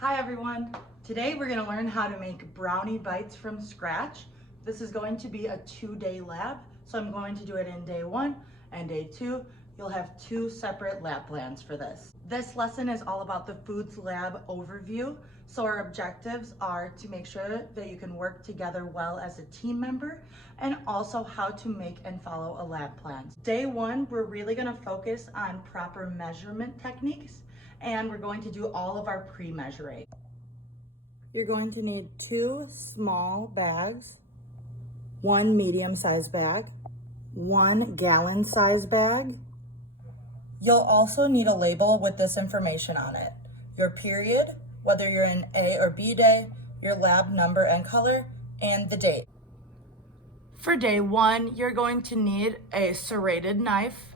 Hi everyone! Today we're going to learn how to make brownie bites from scratch. This is going to be a 2-day lab, so I'm going to do it in day 1 and day 2. You'll have 2 separate lab plans for this. This lesson is all about the Foods Lab overview, so our objectives are to make sure that you can work together well as a team member and also how to make and follow a lab plan. Day 1, we're really going to focus on proper measurement techniques, and we're going to do all of our pre-measuring. You're going to need 2 small bags, 1 medium-sized bag, 1 gallon-sized bag. You'll also need a label with this information on it: your period, whether you're in A or B day, your lab number and color, and the date. For day 1, you're going to need a serrated knife.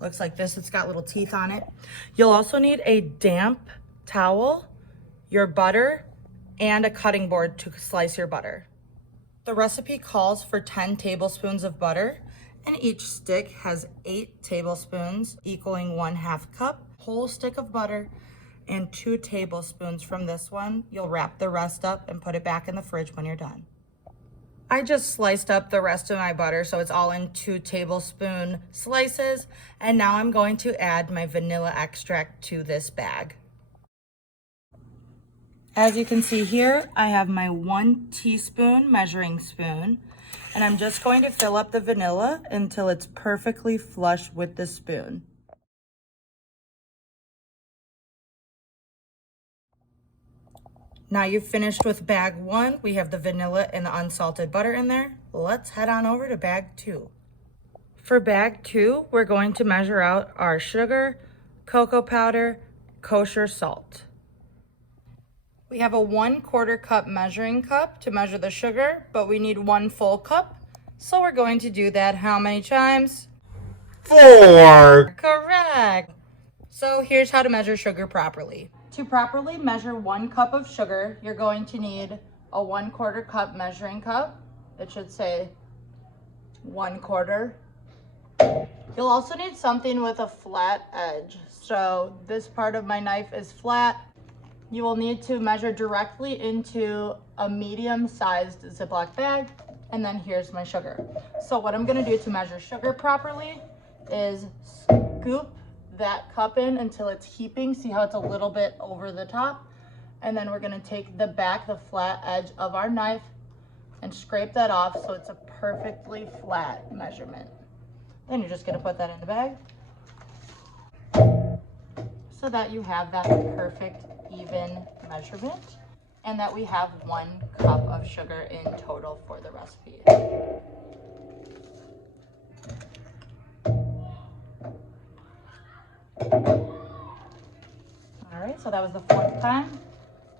Looks like this, it's got little teeth on it. You'll also need a damp towel, your butter, and a cutting board to slice your butter. The recipe calls for 10 tablespoons of butter, and each stick has 8 tablespoons, equaling 1/2 cup. Whole stick of butter and 2 tablespoons from this one. You'll wrap the rest up and put it back in the fridge when you're done. I just sliced up the rest of my butter, so it's all in 2 tablespoon slices. And now I'm going to add my vanilla extract to this bag. As you can see here, I have my 1 teaspoon measuring spoon, and I'm just going to fill up the vanilla until it's perfectly flush with the spoon. Now you've finished with bag 1. We have the vanilla and the unsalted butter in there. Let's head on over to bag 2. For bag 2, we're going to measure out our sugar, cocoa powder, kosher salt. We have a 1/4 cup measuring cup to measure the sugar, but we need 1 full cup. So we're going to do that how many times? 4. Correct. So here's how to measure sugar properly. To properly measure 1 cup of sugar, you're going to need a 1/4 cup measuring cup. It should say 1/4. You'll also need something with a flat edge. So this part of my knife is flat. You will need to measure directly into a medium-sized Ziploc bag, and then here's my sugar. So what I'm gonna do to measure sugar properly is scoop that cup in until it's heaping. See how it's a little bit over the top? And then we're gonna take the flat edge of our knife and scrape that off so it's a perfectly flat measurement. Then you're just gonna put that in the bag so that you have that perfect even measurement and that we have 1 cup of sugar in total for the recipe. All right, so that was the 4th time.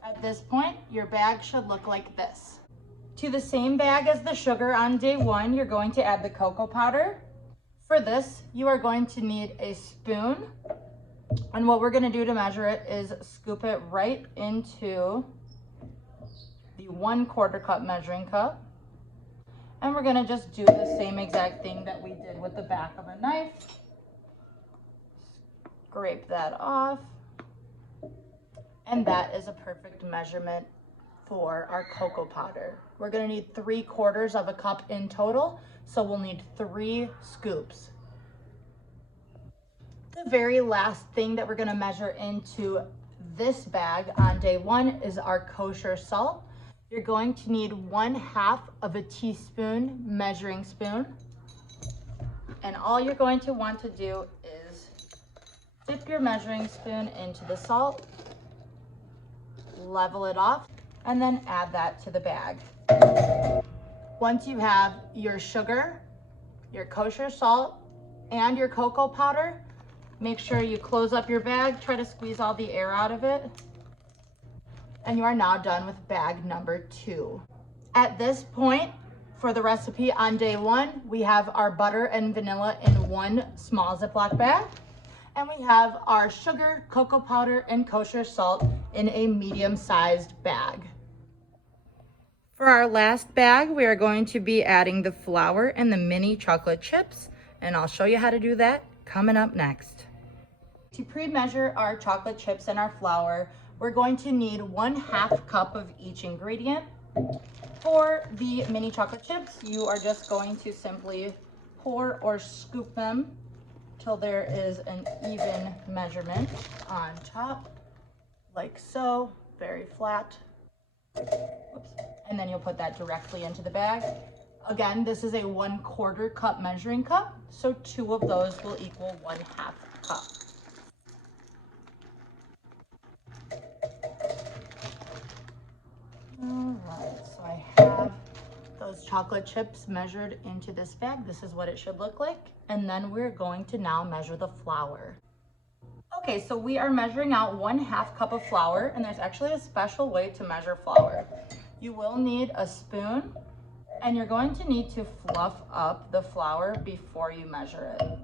At this point, your bag should look like this. To the same bag as the sugar on day 1, you're going to add the cocoa powder. For this, you are going to need a spoon. And what we're going to do to measure it is scoop it right into the 1/4 cup measuring cup. And we're going to just do the same exact thing that we did with the back of a knife. Scrape that off. And that is a perfect measurement for our cocoa powder. We're going to need 3/4 cup in total, so we'll need 3 scoops. The very last thing that we're going to measure into this bag on day 1 is our kosher salt. You're going to need 1/2 teaspoon measuring spoon. And all you're going to want to do is dip your measuring spoon into the salt, level it off, and then add that to the bag. Once you have your sugar, your kosher salt, and your cocoa powder, make sure you close up your bag, try to squeeze all the air out of it. And you are now done with bag number 2. At this point, for the recipe on day 1, we have our butter and vanilla in 1 small Ziploc bag. And we have our sugar, cocoa powder, and kosher salt in a medium-sized bag. For our last bag, we are going to be adding the flour and the mini chocolate chips, and I'll show you how to do that coming up next. To pre-measure our chocolate chips and our flour, we're going to need 1/2 cup of each ingredient. For the mini chocolate chips, you are just going to simply pour or scoop them till there is an even measurement on top, like so, very flat. Oops. And then you'll put that directly into the bag. Again, this is a 1/4 cup measuring cup, so 2 of those will equal 1/2 cup. All right, so I have those chocolate chips measured into this bag. This is what it should look like. And then we're going to now measure the flour. Okay, so we are measuring out 1/2 cup of flour, and there's actually a special way to measure flour. You will need a spoon, and you're going to need to fluff up the flour before you measure it.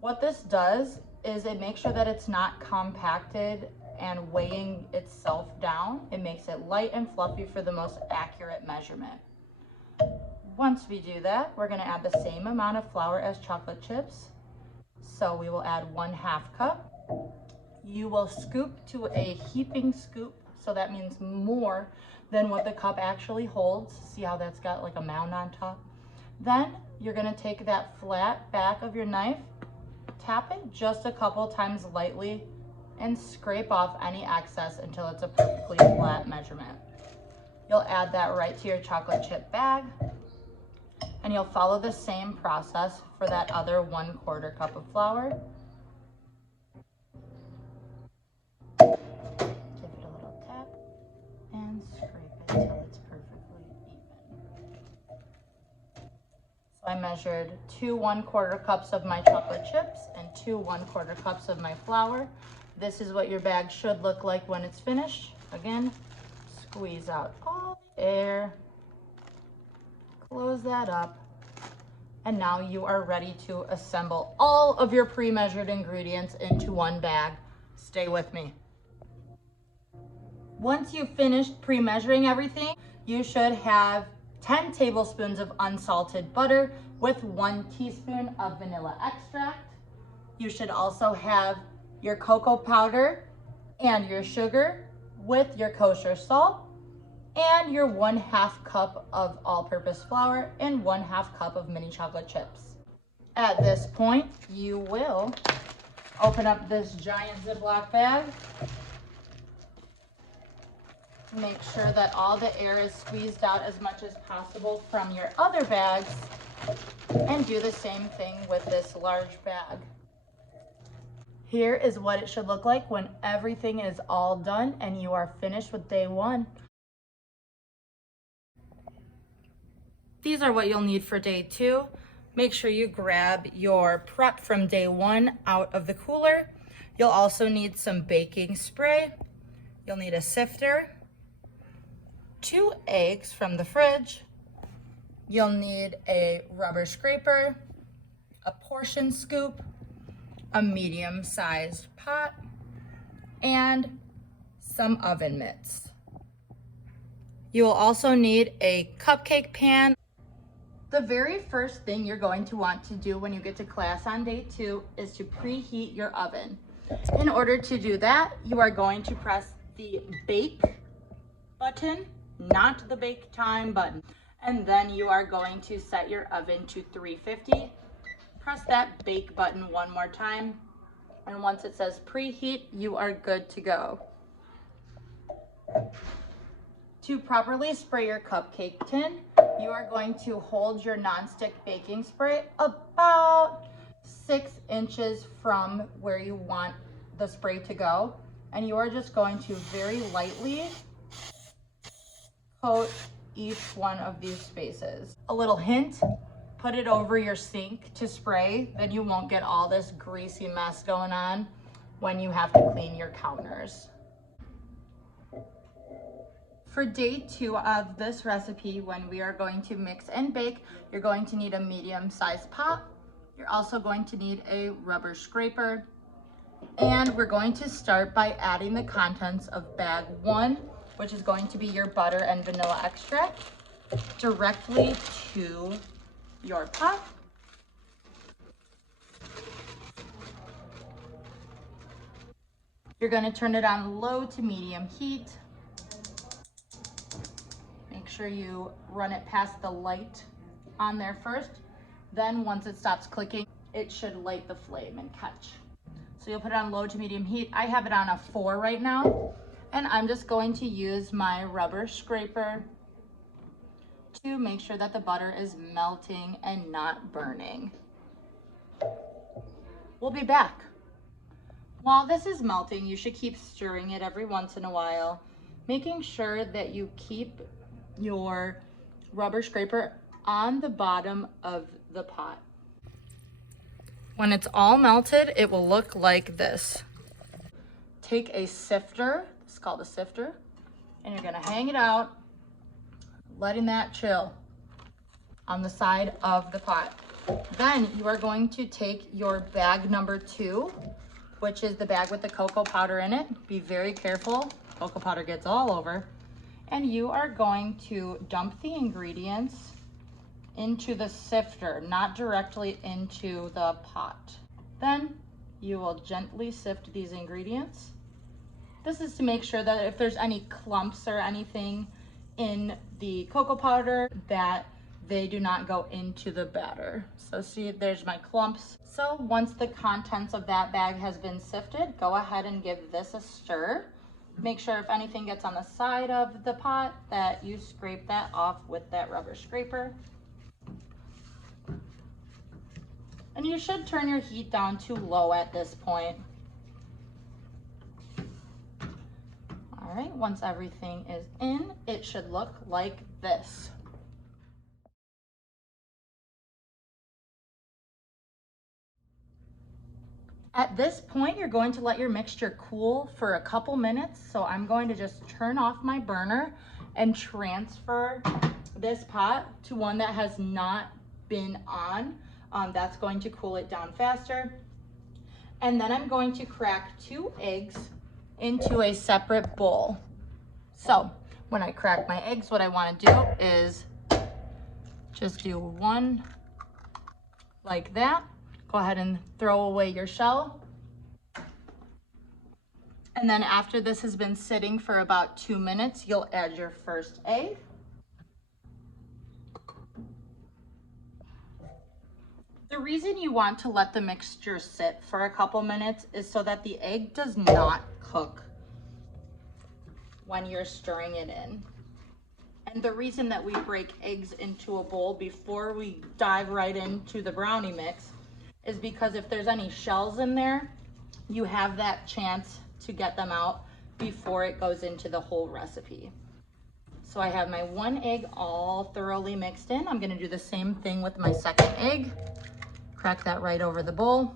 What this does is it makes sure that it's not compacted and weighing itself down. It makes it light and fluffy for the most accurate measurement. Once we do that, we're going to add the same amount of flour as chocolate chips. So we will add 1/2 cup. You will scoop to a heaping scoop. So that means more than what the cup actually holds. See how that's got like a mound on top? Then you're going to take that flat back of your knife, tap it just a couple times lightly, and scrape off any excess until it's a perfectly flat measurement. You'll add that right to your chocolate chip bag, and you'll follow the same process for that other 1/4 cup of flour. Give it a little tap and scrape it till it's perfectly even. So I measured 2 1/4 cups of my chocolate chips and 2 1/4 cups of my flour. This is what your bag should look like when it's finished. Again, squeeze out all the air, close that up, and now you are ready to assemble all of your pre-measured ingredients into one bag. Stay with me. Once you've finished pre-measuring everything, you should have 10 tablespoons of unsalted butter with 1 teaspoon of vanilla extract. You should also have your cocoa powder and your sugar with your kosher salt, and your 1/2 cup of all-purpose flour and 1/2 cup of mini chocolate chips. At this point, you will open up this giant Ziploc bag. Make sure that all the air is squeezed out as much as possible from your other bags, and do the same thing with this large bag. Here is what it should look like when everything is all done and you are finished with day 1. These are what you'll need for day 2. Make sure you grab your prep from day 1 out of the cooler. You'll also need some baking spray. You'll need a sifter, 2 eggs from the fridge. You'll need a rubber scraper, a portion scoop, a medium-sized pot, and some oven mitts. You will also need a cupcake pan. The very first thing you're going to want to do when you get to class on day 2 is to preheat your oven. In order to do that, you are going to press the bake button, not the bake time button. And then you are going to set your oven to 350. Press that bake button one more time. And once it says preheat, you are good to go. To properly spray your cupcake tin, you are going to hold your nonstick baking spray about 6 inches from where you want the spray to go. And you are just going to very lightly coat each one of these spaces. A little hint, put it over your sink to spray, then you won't get all this greasy mess going on when you have to clean your counters. For day 2 of this recipe, when we are going to mix and bake, you're going to need a medium-sized pot. You're also going to need a rubber scraper. And we're going to start by adding the contents of bag 1, which is going to be your butter and vanilla extract, directly to your pot. You're gonna turn it on low to medium heat. Make sure you run it past the light on there first. Then once it stops clicking, it should light the flame and catch. So you'll put it on low to medium heat. I have it on a 4 right now. And I'm just going to use my rubber scraper to make sure that the butter is melting and not burning. We'll be back. While this is melting, you should keep stirring it every once in a while, making sure that you keep your rubber scraper on the bottom of the pot. When it's all melted, it will look like this. Take a sifter, it's called a sifter, and you're gonna hang it out, letting that chill on the side of the pot. Then you are going to take your bag number 2, which is the bag with the cocoa powder in it. Be very careful, cocoa powder gets all over. And you are going to dump the ingredients into the sifter, not directly into the pot. Then you will gently sift these ingredients. This is to make sure that if there's any clumps or anything in the cocoa powder, that they do not go into the batter. So see, there's my clumps. So once the contents of that bag has been sifted, go ahead and give this a stir. Make sure if anything gets on the side of the pot that you scrape that off with that rubber scraper. And you should turn your heat down to low at this point. All right, once everything is in, it should look like this. At this point, you're going to let your mixture cool for a couple minutes. So I'm going to just turn off my burner and transfer this pot to one that has not been on. That's going to cool it down faster. And then I'm going to crack 2 eggs into a separate bowl. So when I crack my eggs, what I want to do is just do 1 like that. Go ahead and throw away your shell. And then after this has been sitting for about 2 minutes, you'll add your first egg. The reason you want to let the mixture sit for a couple minutes is so that the egg does not cook when you're stirring it in. And the reason that we break eggs into a bowl before we dive right into the brownie mix is because if there's any shells in there, you have that chance to get them out before it goes into the whole recipe. So I have my 1 egg all thoroughly mixed in. I'm gonna do the same thing with my second egg. Crack that right over the bowl.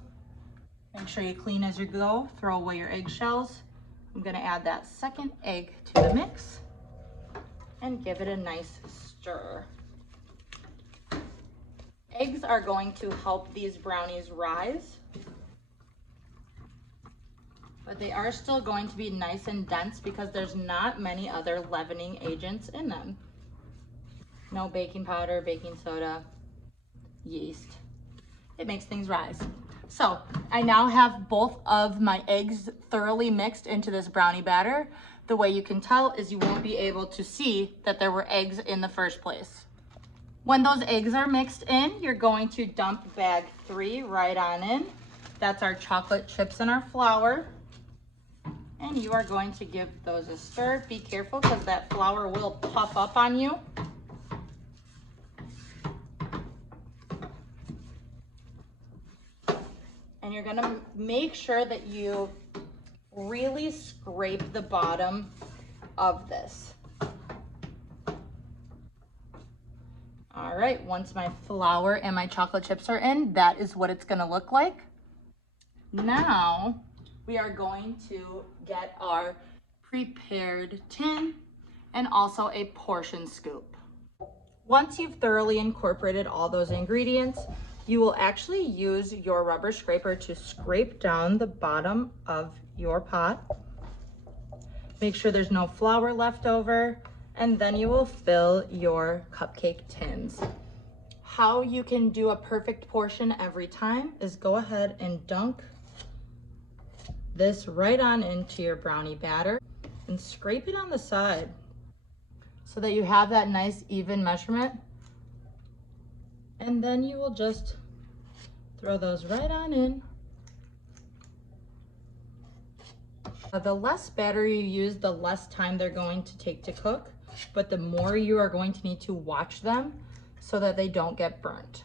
Make sure you clean as you go. Throw away your eggshells. I'm gonna add that second egg to the mix and give it a nice stir. Eggs are going to help these brownies rise, but they are still going to be nice and dense because there's not many other leavening agents in them. No baking powder, baking soda, yeast. It makes things rise. So I now have both of my eggs thoroughly mixed into this brownie batter. The way you can tell is you won't be able to see that there were eggs in the first place. When those eggs are mixed in, you're going to dump bag 3 right on in. That's our chocolate chips and our flour. And you are going to give those a stir. Be careful because that flour will puff up on you. And you're gonna make sure that you really scrape the bottom of this. All right, once my flour and my chocolate chips are in, that is what it's gonna look like. Now, we are going to get our prepared tin and also a portion scoop. Once you've thoroughly incorporated all those ingredients, you will actually use your rubber scraper to scrape down the bottom of your pot. Make sure there's no flour left over, and then you will fill your cupcake tins. How you can do a perfect portion every time is go ahead and dunk this right on into your brownie batter and scrape it on the side so that you have that nice even measurement. And then you will just throw those right on in. The less batter you use, the less time they're going to take to cook, but the more you are going to need to watch them so that they don't get burnt.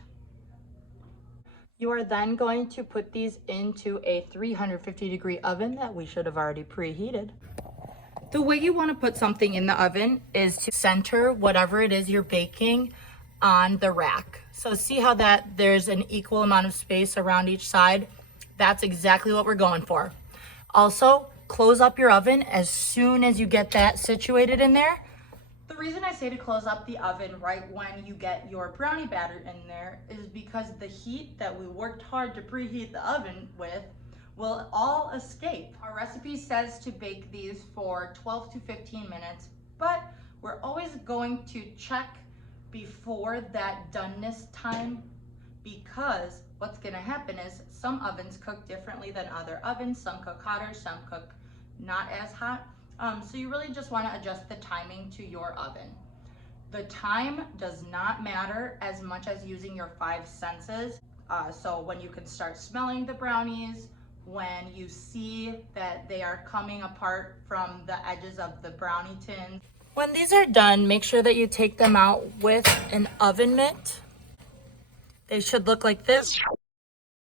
You are then going to put these into a 350-degree oven that we should have already preheated. The way you want to put something in the oven is to center whatever it is you're baking on the rack. So see how that there's an equal amount of space around each side? That's exactly what we're going for. Also, close up your oven as soon as you get that situated in there. The reason I say to close up the oven right when you get your brownie batter in there is because the heat that we worked hard to preheat the oven with will all escape. Our recipe says to bake these for 12 to 15 minutes, but we're always going to check before that doneness time, because what's gonna happen is some ovens cook differently than other ovens. Some cook hotter, some cook not as hot. So you really just wanna adjust the timing to your oven. The time does not matter as much as using your 5 senses. So when you can start smelling the brownies, when you see that they are coming apart from the edges of the brownie tin. When these are done, make sure that you take them out with an oven mitt. They should look like this.